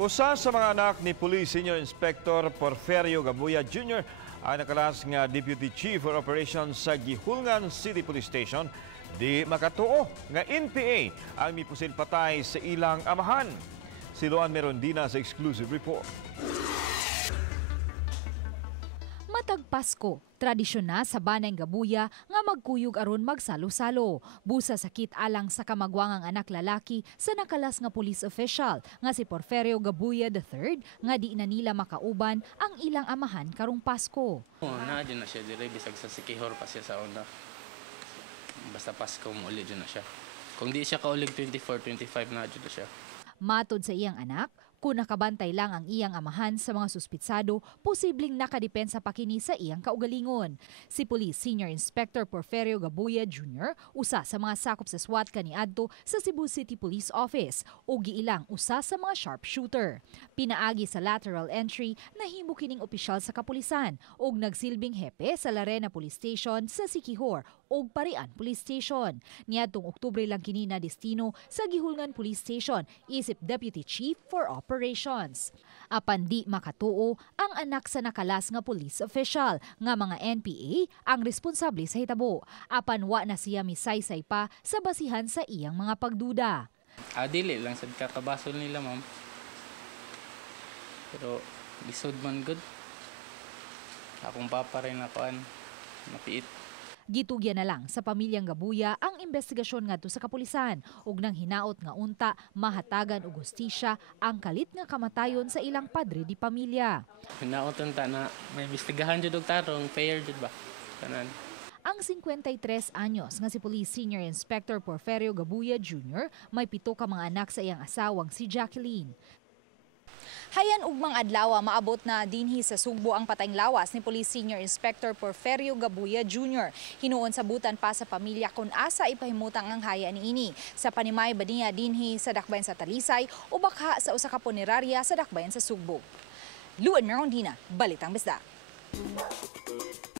Usa sa mga anak ni Police Senior Inspector Porferio Gabuya Jr. ay nakalas nga Deputy Chief for Operations sa Gihulngan City Police Station. Di makatuo nga NPA ang mipusil patay sa ilang amahan. Si Luan Merondina sa exclusive report. Matag Pasko, tradisyon na sa Banay Gabuya nga magkuyog aron magsalo-salo. Busa sakit alang sa kamagwangang anak lalaki sa nakalas nga police official nga si Porferio Gabuya III nga di na nila makauban ang ilang amahan karong Pasko. Nadyo na siya dire bisag sa sikihor pa siya sa una. Basta Pasko mo ulit na siya. Kung di siya kaulig 24, 25 nadyo na siya. Matod sa iyang anak, kung nakabantay lang ang iyang amahan sa mga suspitsado, posibleng nakadepensa pa kini sa iyang kaugalingon. Si Police Senior Inspector Porferio Gabuya Jr. usa sa mga sakop sa SWAT kaniadto sa Cebu City Police Office o giilang usa sa mga sharpshooter. Pinaagi sa lateral entry, nahimo kining opisyal sa kapulisan ug nagsilbing hepe sa Larena Police Station sa Siquijor ug Parian Police Station. Niadtong Oktubre lang kini na destino sa Gihulngan Police Station isip Deputy Chief for Operations. Apan di makatuo ang anak sa nakalas nga police official nga mga NPA ang responsable sa hitabo. Apan wa na siya misaysay pa sa basihan sa iyang mga pagduda. Dili lang sad kakabasol nila, ma'am. Pero lisod man good. Akong papa rin nakuan, napiit. Gitugyan na lang sa pamilyang Gabuya ang investigasyon ngadto sa kapulisan ug nang hinaot nga unta mahatagan og hustisya ang kalit nga kamatayon sa ilang padre di pamilya. Hinaoton ta na may investigahan jud og tarong, fair jud ba? Tanan. Ang 53 anyos nga si Police Senior Inspector Porferio Gabuya Jr. may 7 ka mga anak sa iyang asawang si Jacqueline. Hayan ugmang adlaw maabot na dinhi sa Sugbo ang patayng lawas ni Police Senior Inspector Porferio Gabuya Jr. Hinuon sabutan pa sa pamilya kung asa ipahimutang ang haya niini sa panimay ba niya dinhi sa dakbayan sa Talisay o baka sa usa ka punerarya sa dakbayan sa Sugbo. Luan Merondina, Balitang Bisda.